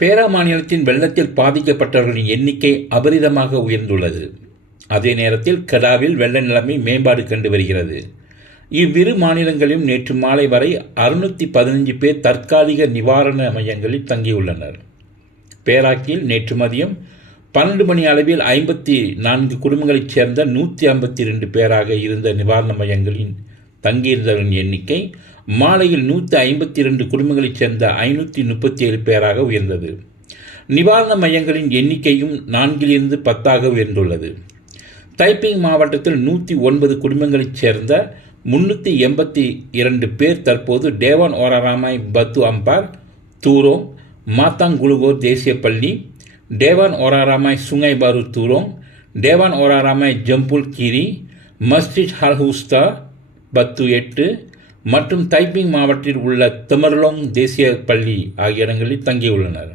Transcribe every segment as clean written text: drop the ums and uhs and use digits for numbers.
பேரா மாநிலத்தின் வெள்ளத்தில் பாதிக்கப்பட்டவர்களின் எண்ணிக்கை அபரிதமாக உயர்ந்துள்ளது. அதே நேரத்தில் கெடாவில் வெள்ள நிலைமை மேம்பாடு கண்டு வருகிறது. இவ்விரு மாநிலங்களிலும் நேற்று மாலை வரை 615 பேர் தற்காலிக நிவாரண மையங்களில் தங்கியுள்ளனர். பேராக்கில் நேற்று மதியம் 12 மணி அளவில் 54 குடும்பங்களைச் சேர்ந்த 152 பேராக இருந்த நிவாரண மையங்களில் தங்கியிருந்தவர்களின் எண்ணிக்கை மாலையில் 152 குடும்பங்களைச் சேர்ந்த 537 பேராக உயர்ந்தது. நிவாரண மையங்களின் எண்ணிக்கையும் 4லிருந்து 10ஆக உயர்ந்துள்ளது. தைப்பிங் மாவட்டத்தில் 109 குடும்பங்களைச் சேர்ந்த 382 பேர் தற்போது டேவான் ஓராராமாய் பத்து அம்பார், தூரோங், மாத்தாங்குலுகோர் தேசிய பள்ளி, டேவான் ஓராராமாய் சுங்கை பாரு தூரோங், டேவான் ஓராராமாய் ஜம்புல் கீரி, மஸ்ஜித் ஹல்ஹூஸ்தா பத்து 8 மற்றும் தைப்பிங் மாவட்டத்தில் உள்ள தெமர்லோங் தேசிய பள்ளி ஆகிய இடங்களில் தங்கியுள்ளனர்.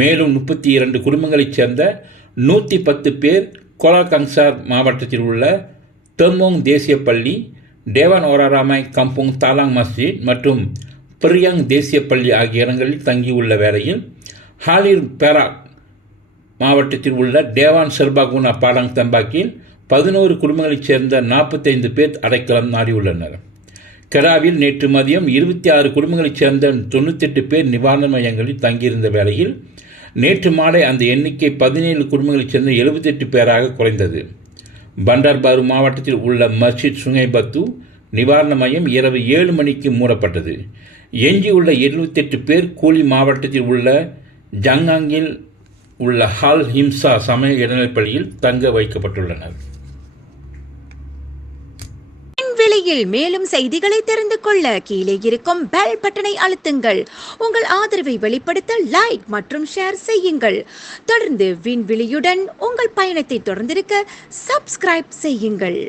மேலும் 32 குடும்பங்களைச் சேர்ந்த 110 பேர் கோலாகங்சார் மாவட்டத்தில் உள்ள தெர்மோங் தேசிய பள்ளி, டேவான் ஓராராமாய் கம்போங் தாலாங் மஸ்ஜித் மற்றும் பெரியாங் தேசிய பள்ளி ஆகிய இடங்களில் தங்கியுள்ள வேளையில் ஹாலிர் பேராக் மாவட்டத்தில் உள்ள டேவான் செர்பாகுனா பாடாங் தம்பாக்கில் 11 குடும்பங்களைச் சேர்ந்த 45 பேர் அடைக்கலம் நாடியுள்ளனர். கெடாவில் நேற்று மதியம் 26 குடும்பங்களைச் சேர்ந்த 98 பேர் நிவாரண மையங்களில் தங்கியிருந்த வேளையில் நேற்று மாலை அந்த எண்ணிக்கை 17 குடும்பங்களைச் சேர்ந்த 78 பேராக குறைந்தது. பண்டார்பாரு மாவட்டத்தில் உள்ள மஸ்ஜித் சுங்கை பத்து நிவாரண மையம் இரவு 7 மணிக்கு மூடப்பட்டது. எஞ்சியுள்ள 78 பேர் கூலி மாவட்டத்தில் உள்ள ஜங்காங்கில் உள்ள ஹால் ஹிம்சா சமய இடைநிலைப்பள்ளியில் தங்க வைக்கப்பட்டுள்ளனர். வெளியில் மேலும் செய்திகளை தெரிந்து கொள்ள கீழே இருக்கும் பெல் பட்டனை அழுத்துங்கள். உங்கள் ஆதரவை வெளிப்படுத்த லைக் மற்றும் ஷேர் செய்யுங்கள். தொடர்ந்து விண்வெளியுடன் உங்கள் பயணத்தை தொடர்ந்திருக்க சப்ஸ்கிரைப் செய்யுங்கள்.